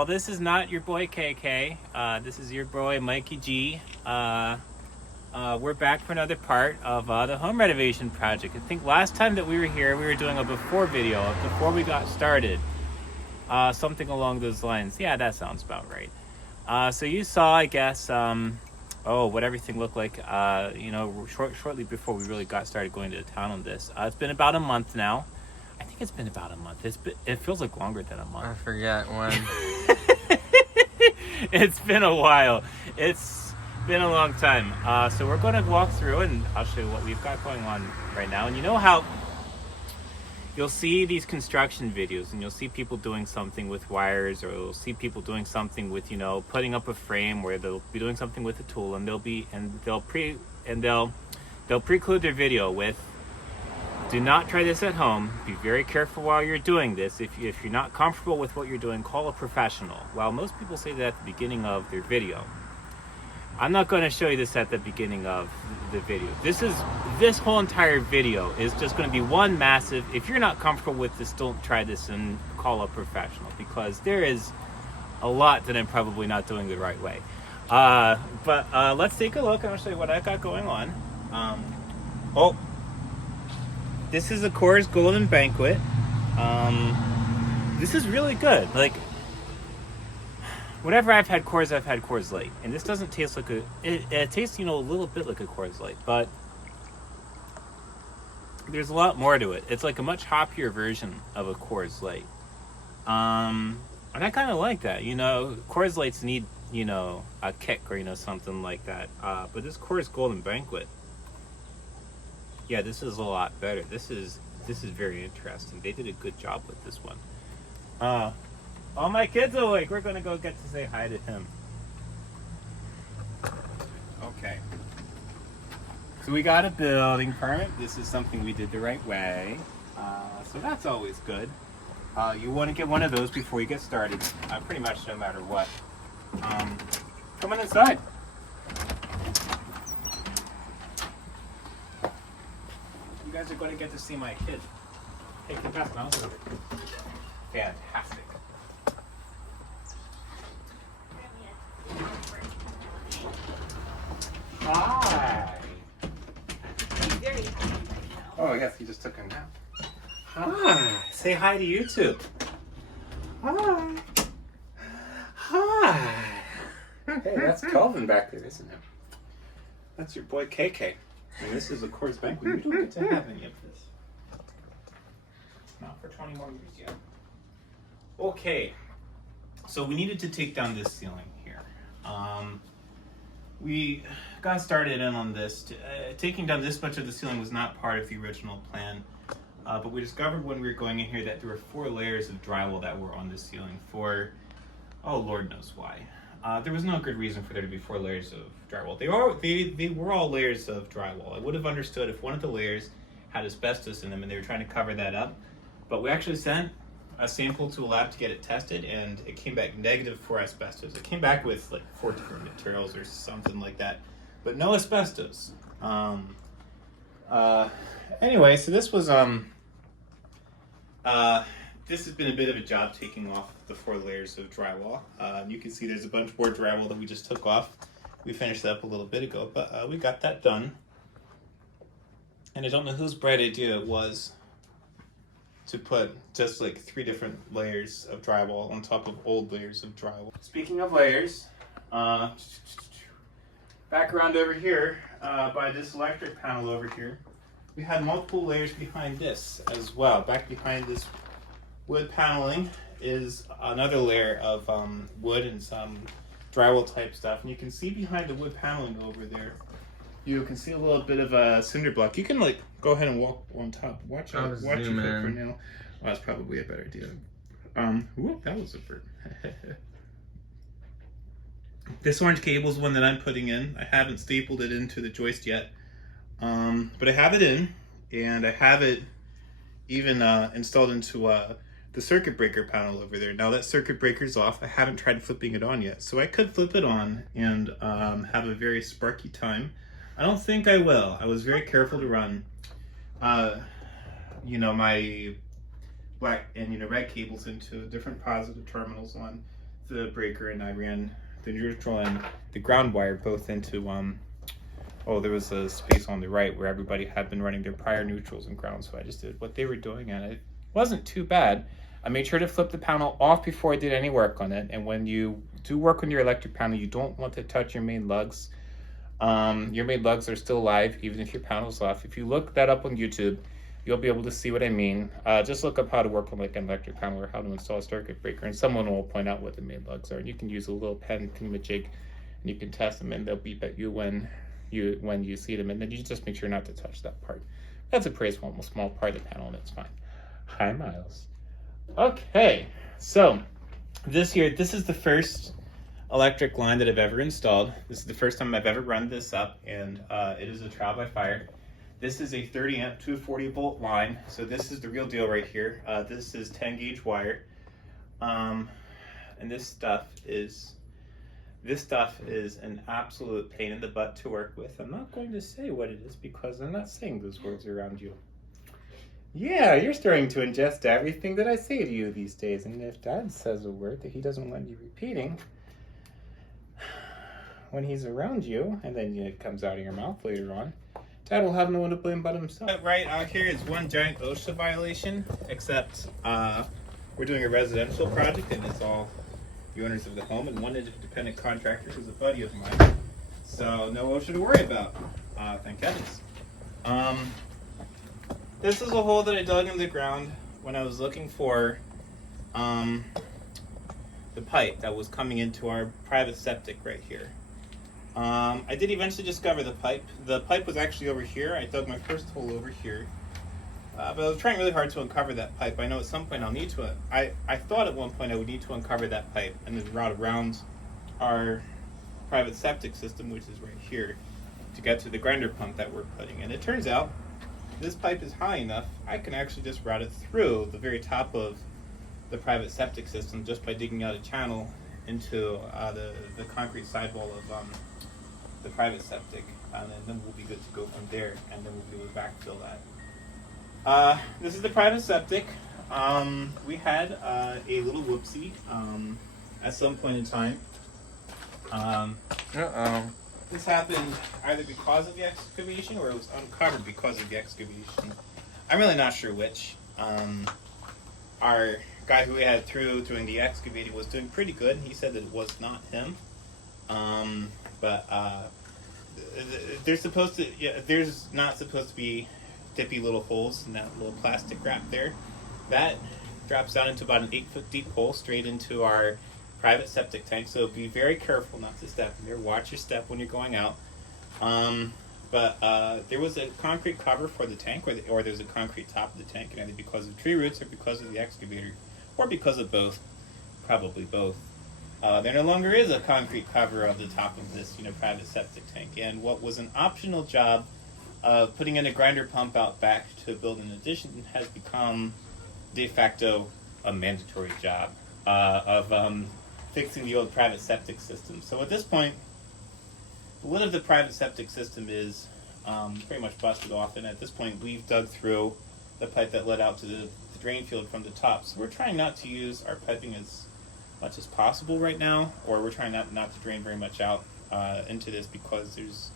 Well, this is not your boy KK. This is your boy Mikey G. We're back for another part of the home renovation project. I think last time that we were here, we were doing a before video of before we got started. Something along those lines. Yeah, that sounds about right. So you saw, I guess, what everything looked like, shortly before we really got started going to town on this. It's been about a month now. I think it's been about a month. It feels like longer than a month. I forget when. It's been a while. It's been a long time. So we're going to walk through and I'll show you what we've got going on right now. And you know how you'll see these construction videos and you'll see people doing something with wires, or you'll see people doing something with, putting up a frame, where they'll be doing something with a tool, and they'll preclude their video with, do not try this at home. Be very careful while you're doing this. If you're not comfortable with what you're doing, call a professional. While most people say that at the beginning of their video, I'm not going to show you this at the beginning of the video. This whole entire video is just going to be one massive, if you're not comfortable with this, don't try this and call a professional, because there is a lot that I'm probably not doing the right way. But let's take a look and I'll show you what I got going on. This is a Coors Golden Banquet. This is really good. Like, whenever I've had Coors Light, and this doesn't taste like it tastes, a little bit like a Coors Light, but there's a lot more to it. It's like a much hoppier version of a Coors Light. And I kind of like that. Coors Lights need, a kick or, something like that. But this Coors Golden Banquet, yeah, this is a lot better. This is very interesting. They did a good job with this one. All my kids are awake. We're gonna go get to say hi to him. Okay. So we got a building permit. This is something we did the right way. So that's always good. You want to get one of those before you get started. Pretty much no matter what. Come on inside. You guys are going to get to see my kid. Take the best mouse over. Fantastic. Hi. Oh, yes, he just took a nap. Hi. Say hi to YouTube. Hi. Hi. Hey, that's Calvin back there, isn't it? That's your boy KK. And this is a Coors Banquet. We don't get to have any of this. Not for 20 more years yet. Okay. So we needed to take down this ceiling here. We got started in on this. Taking down this much of the ceiling was not part of the original plan. But we discovered when we were going in here that there were 4 layers of drywall that were on the ceiling for, Lord knows why. There was no good reason for there to be 4 layers of drywall. They were all layers of drywall. I would have understood if one of the layers had asbestos in them and they were trying to cover that up. But we actually sent a sample to a lab to get it tested, and it came back negative for asbestos. It came back with like 4 different materials or something like that, but no asbestos. Anyway, so this was this has been a bit of a job taking off the 4 layers of drywall. You can see there's a bunch more drywall that we just took off. We finished that up a little bit ago, but we got that done. And I don't know whose bright idea it was to put just like 3 different layers of drywall on top of old layers of drywall. Speaking of layers, back around over here by this electric panel over here, we had multiple layers behind this as well. Back behind this wood paneling is another layer of wood and some drywall type stuff. And you can see behind the wood paneling over there, you can see a little bit of a cinder block. You can like go ahead and walk on top. Watch your foot for now. Oh, that's probably a better idea. Whoop, that was a bird. This orange cable is one that I'm putting in. I haven't stapled it into the joist yet. But I have it in, and I have it even installed into the circuit breaker panel over there. Now that circuit breaker's off. I haven't tried flipping it on yet, so I could flip it on and have a very sparky time. I don't think I will. I was very careful to run my black and red cables into different positive terminals on the breaker and I ran the neutral and the ground wire both into there was a space on the right where everybody had been running their prior neutrals and ground, so I just did what they were doing, and it wasn't too bad. I made sure to flip the panel off before I did any work on it, and when you do work on your electric panel, you don't want to touch your main lugs. Your main lugs are still alive, even if your panel's off. If you look that up on YouTube, you'll be able to see what I mean. Just look up how to work on like an electric panel or how to install a circuit breaker, and someone will point out what the main lugs are. And you can use a little pen thingamajig, and you can test them, and they'll beep at you when you see them, and then you just make sure not to touch that part. That's a pretty small part of the panel, and it's fine. Hi, Miles. Okay, so this is the first electric line that I've ever installed. This is the first time I've ever run this up, and it is a trial by fire. This is a 30 amp 240 volt line, so this is the real deal right here. This is 10 gauge wire, and this stuff is an absolute pain in the butt to work with. I'm not going to say what it is because I'm not saying those words around you. Yeah, you're starting to ingest everything that I say to you these days, and if Dad says a word that he doesn't want you repeating when he's around you, and then it comes out of your mouth later on, Dad will have no one to blame but himself. Right out here is one giant OSHA violation, except we're doing a residential project, and it's all the owners of the home, and one independent contractor who's a buddy of mine. So no OSHA to worry about, thank heavens. This is a hole that I dug in the ground when I was looking for the pipe that was coming into our private septic right here. I did eventually discover the pipe. The pipe was actually over here. I dug my first hole over here. But I was trying really hard to uncover that pipe. I know at some point I'll need to. I thought at one point I would need to uncover that pipe and then route around our private septic system, which is right here, to get to the grinder pump that we're putting in. It turns out this pipe is high enough, I can actually just route it through the very top of the private septic system just by digging out a channel into the concrete sidewall of the private septic, and then we'll be good to go from there, and then we'll be able to backfill that. This is the private septic. We had a little whoopsie at some point in time. This happened either because of the excavation or it was uncovered because of the excavation. I'm really not sure which. Our guy who we had through doing the excavating was doing pretty good. He said that it was not him. But there's not supposed to be dippy little holes in that little plastic wrap there. That drops down into about an 8-foot deep hole straight into our private septic tank, so be very careful not to step in there. Watch your step when you're going out. But there was a concrete cover for the tank, or there's a concrete top of the tank, and either because of tree roots or because of the excavator, or because of both, probably both. There no longer is a concrete cover of the top of this, private septic tank, and what was an optional job of putting in a grinder pump out back to build an addition has become de facto a mandatory job of fixing the old private septic system. So at this point, the lid of the private septic system is pretty much busted off, and at this point we've dug through the pipe that led out to the drain field from the top. So we're trying not to use our piping as much as possible right now, or we're trying not to drain very much out into this, because there's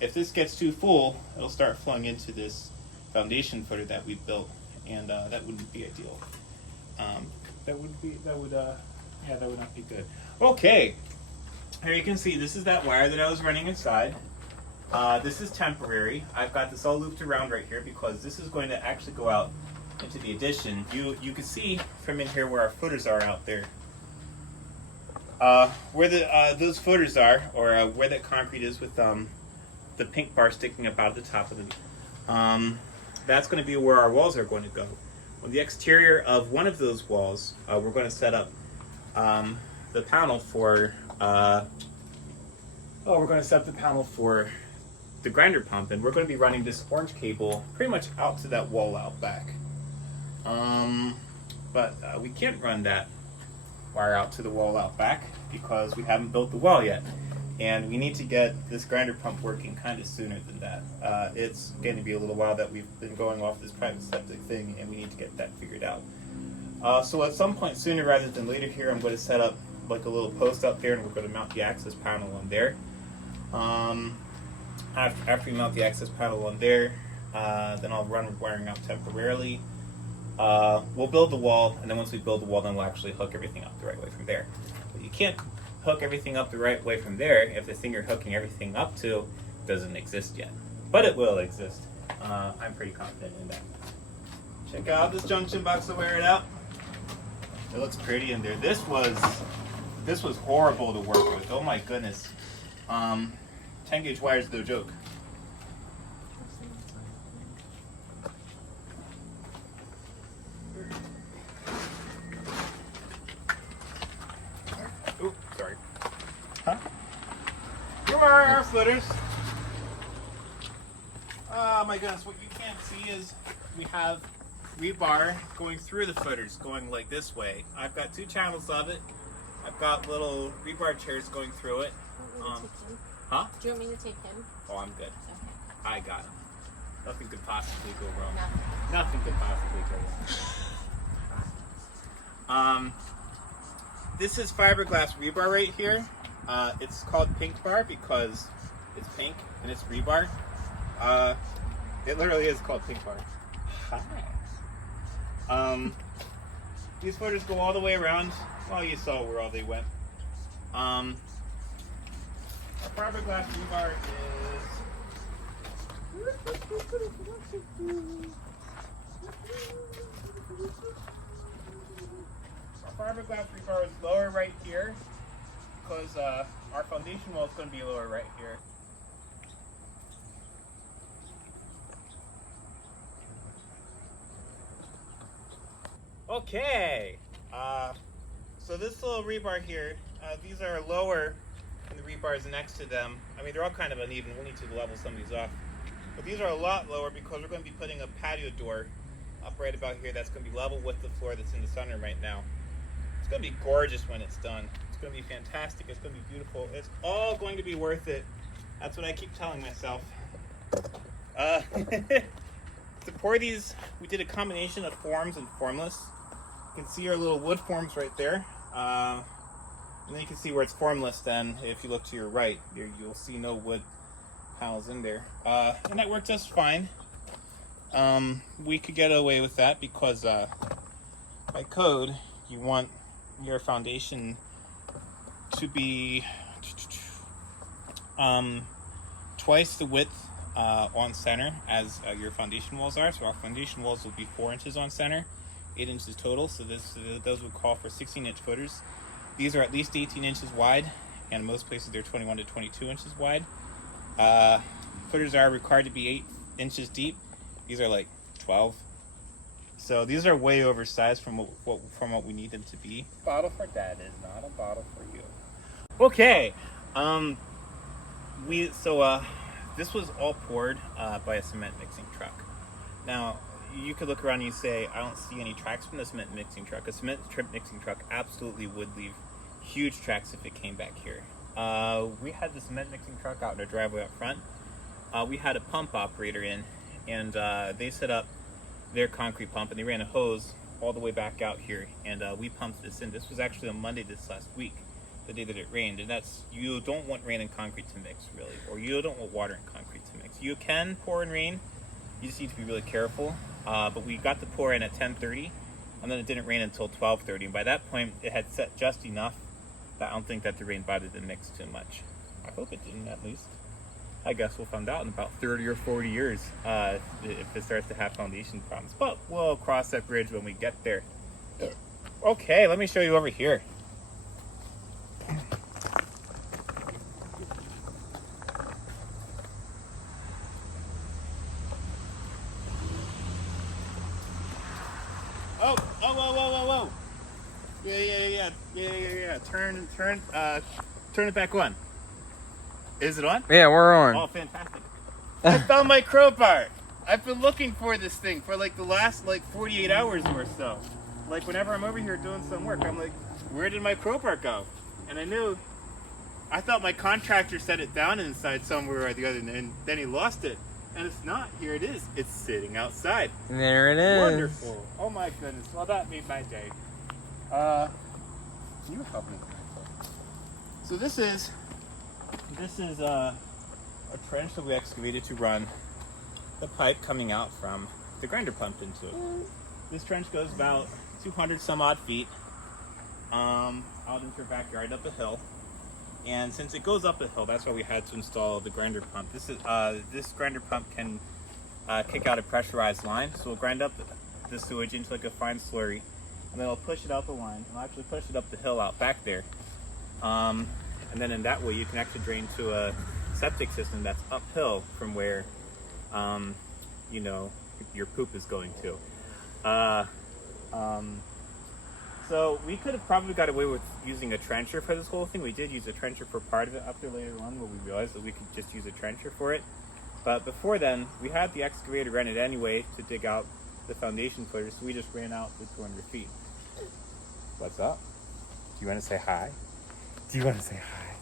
if this gets too full, it'll start flowing into this foundation footer that we built, and that wouldn't be ideal. That would not be good. Okay, here you can see this is that wire that I was running inside. This is temporary. I've got this all looped around right here because this is going to actually go out into the addition. You can see from in here where our footers are out there. Where those footers are, or where that concrete is with the pink bar sticking up out of the top of it, that's going to be where our walls are going to go. On the exterior of one of those walls, we're going to set up the panel for the grinder pump, and we're going to be running this orange cable pretty much out to that wall out back. But we can't run that wire out to the wall out back because we haven't built the wall yet, and we need to get this grinder pump working kind of sooner than that. It's going to be a little while that we've been going off this private septic thing, and we need to get that figured out. So at some point sooner rather than later here, I'm going to set up like a little post up there, and we're going to mount the access panel on there. After we mount the access panel on there, then I'll run wiring out temporarily. We'll build the wall, and then once we build the wall, then we'll actually hook everything up the right way from there. But you can't hook everything up the right way from there if the thing you're hooking everything up to doesn't exist yet. But it will exist. I'm pretty confident in that. Check out this junction box to wear it out. It looks pretty in there. This was horrible to work with. Oh my goodness. 10 gauge wire is no joke. Ooh, sorry. Huh? Here are our footers. Oh my goodness, what you can't see is we have rebar going through the footers, going like this way. I've got 2 channels of it. I've got little rebar chairs going through it. Huh? Do you want me to take him? Oh, I'm good. Okay. I got him. Nothing could possibly go wrong. Nothing. Nothing could possibly go wrong. This is fiberglass rebar right here. It's called pink bar because it's pink and it's rebar. It literally is called pink bar. Hi. These footers go all the way around. Well, you saw where all they went. Our fiberglass rebar is... Our fiberglass rebar is lower right here because our foundation wall is going to be lower right here. Okay, so this little rebar here, these are lower than the rebars next to them. I mean, they're all kind of uneven. We'll need to level some of these off. But these are a lot lower because we're going to be putting a patio door up right about here that's going to be level with the floor that's in the sunroom right now. It's going to be gorgeous when it's done. It's going to be fantastic. It's going to be beautiful. It's all going to be worth it. That's what I keep telling myself. To pour these, we did a combination of forms and formless. You can see our little wood forms right there. And then you can see where it's formless then, if you look to your right, you'll see no wood panels in there. And that worked just fine. We could get away with that because by code, you want your foundation to be twice the width on center as your foundation walls are. So our foundation walls will be 4 inches on center, 8 inches total. So those would call for 16-inch footers. These are at least 18 inches wide, and in most places they're 21 to 22 inches wide. Footers are required to be 8 inches deep. These are like 12. So these are way oversized from what we need them to be. Bottle for Dad is not a bottle for you. Okay. This was all poured by a cement mixing truck. Now, you could look around and you say, I don't see any tracks from the cement mixing truck. A cement mixing truck absolutely would leave huge tracks if it came back here. We had the cement mixing truck out in our driveway up front. We had a pump operator in, and they set up their concrete pump, and they ran a hose all the way back out here, and we pumped this in. This was actually on Monday this last week, the day that it rained, and you don't want rain and concrete to mix, really, or you don't want water and concrete to mix. You can pour in rain, you just need to be really careful, but we got the pour in at 10:30, and then it didn't rain until 12:30, and by that point, it had set just enough that I don't think that the rain bothered the mix too much. I hope it didn't, at least. I guess we'll find out in about 30 or 40 years if it starts to have foundation problems, but we'll cross that bridge when we get there. Okay, let me show you over here. Whoa. Yeah. Turn it back on. Is it on? Yeah, we're on. Oh, fantastic. I found my crowbar. I've been looking for this thing for like the last 48 hours or so. Like whenever I'm over here doing some work, I'm like, where did my crowbar go? And I thought my contractor set it down inside somewhere or the other, and then he lost it. And it's not. Here it is. It's sitting outside. There it is. Wonderful. Oh my goodness. Well, that made my day. You help me. So this is a trench that we excavated to run the pipe coming out from the grinder pump into. This trench goes about 200 some odd feet out into your backyard up a hill. And since it goes up a hill, that's why we had to install the grinder pump. This grinder pump can kick out a pressurized line, so we'll grind up the sewage into like a fine slurry, and then it'll push it out the line. It'll actually push it up the hill out back there, and then in that way you can actually drain to a septic system that's uphill from where you know, your poop is going to. So we could have probably got away with using a trencher for this whole thing. We did use a trencher for part of it up there later on, where we realized that we could just use a trencher for it. But before then, we had the excavator rented anyway to dig out the foundation footers, so we just ran out the 200 feet. What's up? Do you want to say hi? Do you want to say hi?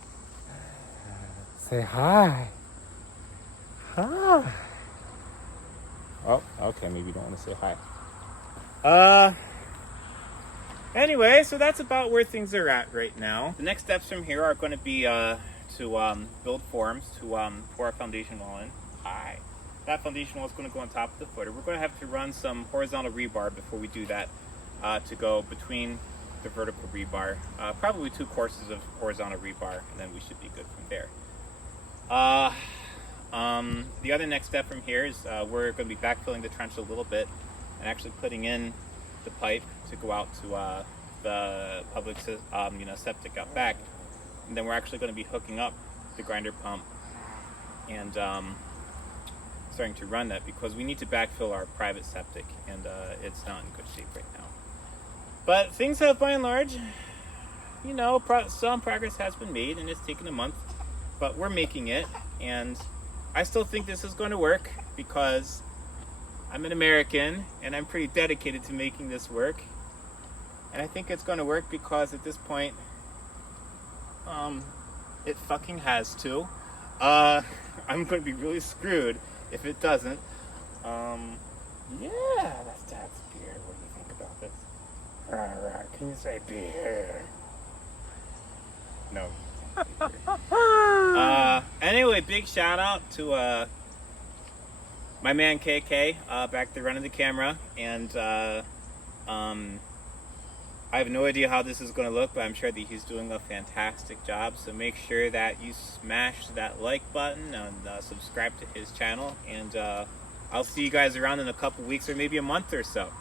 Say hi. Hi. Oh, okay, maybe you don't want to say hi. Anyway, so that's about where things are at right now. The next steps from here are going to be to build forms to pour our foundation wall in. Hi. That foundation wall is going to go on top of the footer. We're going to have to run some horizontal rebar before we do that to go between the vertical rebar. Probably 2 courses of horizontal rebar, and then we should be good from there. The other next step from here is we're going to be backfilling the trench a little bit and actually putting in the pipe to go out to the public septic out back, and then we're actually going to be hooking up the grinder pump and starting to run that, because we need to backfill our private septic, and it's not in good shape right now. But things have, by and large, you know, some progress has been made, and it's taken a month, but we're making it, and I still think this is going to work because I'm an American and I'm pretty dedicated to making this work. And I think it's going to work because at this point, it fucking has to. I'm going to be really screwed if it doesn't. Yeah, that's Dad's beer. What do you think about this? Can you say beer? No. Anyway, big shout out to my man KK back there running the camera, and I have no idea how this is going to look, but I'm sure that he's doing a fantastic job. So make sure that you smash that like button and subscribe to his channel, and I'll see you guys around in a couple weeks or maybe a month or so.